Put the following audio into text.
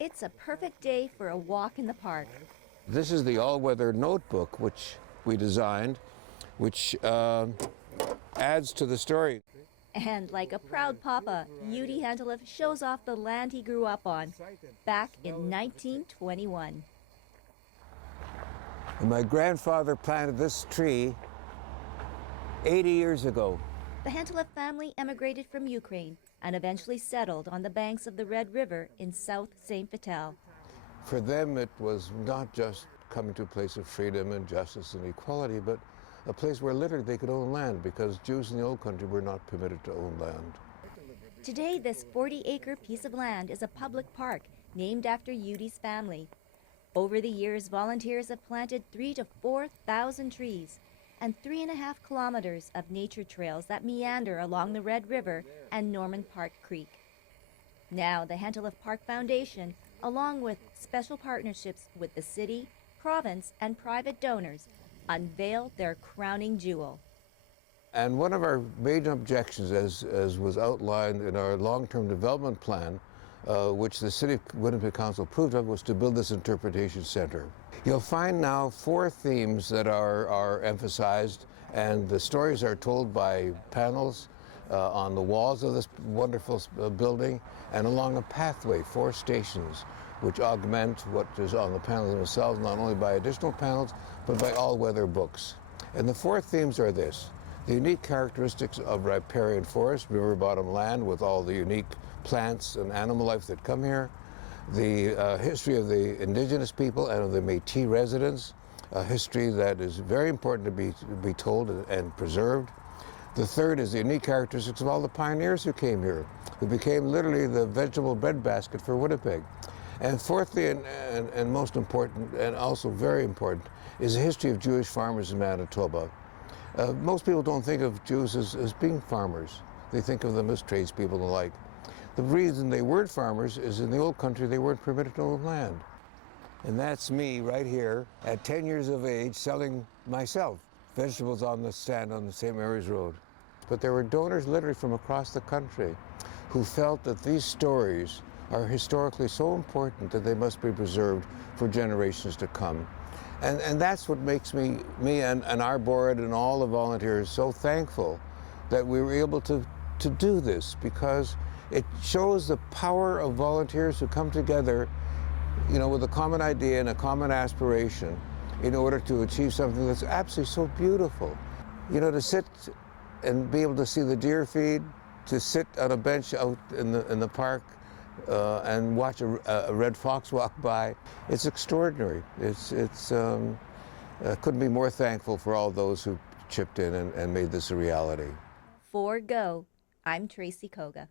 It's a perfect day for a walk in the park. This is the all-weather notebook which we designed, which adds to the story. And like a proud papa, Udi Henteleff shows off the land he grew up on back in 1921. And my grandfather planted this tree 80 years ago. The Henteleff family emigrated from Ukraine and eventually settled on the banks of the Red River in South St. Vital. For them, it was not just coming to a place of freedom and justice and equality, but a place where literally they could own land, because Jews in the old country were not permitted to own land. Today, this 40-acre piece of land is a public park named after Udi's family. Over the years, volunteers have planted 3,000 to 4,000 trees and 3.5 kilometers of nature trails that meander along the Red River and Norman Park Creek. Now, the Henteleff Park Foundation, along with special partnerships with the city, province, and private donors, unveil their crowning jewel. And one of our major objections, as was outlined in our long-term development plan, which the City of Winnipeg Council approved of, was to build this interpretation center. You'll find now 4 themes that are emphasized, and the stories are told by panels on the walls of this wonderful building and along a pathway, 4 stations, which augment what is on the panels themselves, not only by additional panels, but by all-weather books. And the 4 themes are this: the unique characteristics of riparian forest, river bottom land, with all the unique plants and animal life that come here, the history of the indigenous people and of the Métis residents, a history that is very important to be told and preserved. The third is the unique characteristics of all the pioneers who came here, who became literally the vegetable breadbasket for Winnipeg. And fourthly, and most important, and also very important, is the history of Jewish farmers in Manitoba. Most people don't think of Jews as being farmers. They think of them as tradespeople and the like. The reason they weren't farmers is in the old country they weren't permitted to own land. And that's me right here at 10 years of age selling myself vegetables on the stand on the St. Mary's Road. But there were donors literally from across the country who felt that these stories are historically so important that they must be preserved for generations to come. And that's what makes me and our board and all the volunteers so thankful that we were able to do this, because it shows the power of volunteers who come together, you know, with a common idea and a common aspiration in order to achieve something that's absolutely so beautiful. You know, to sit and be able to see the deer feed, to sit on a bench out in the park and watch a red fox walk by, it's extraordinary. Couldn't be more thankful for all those who chipped in and made this a reality. For Go, I'm Tracy Koga.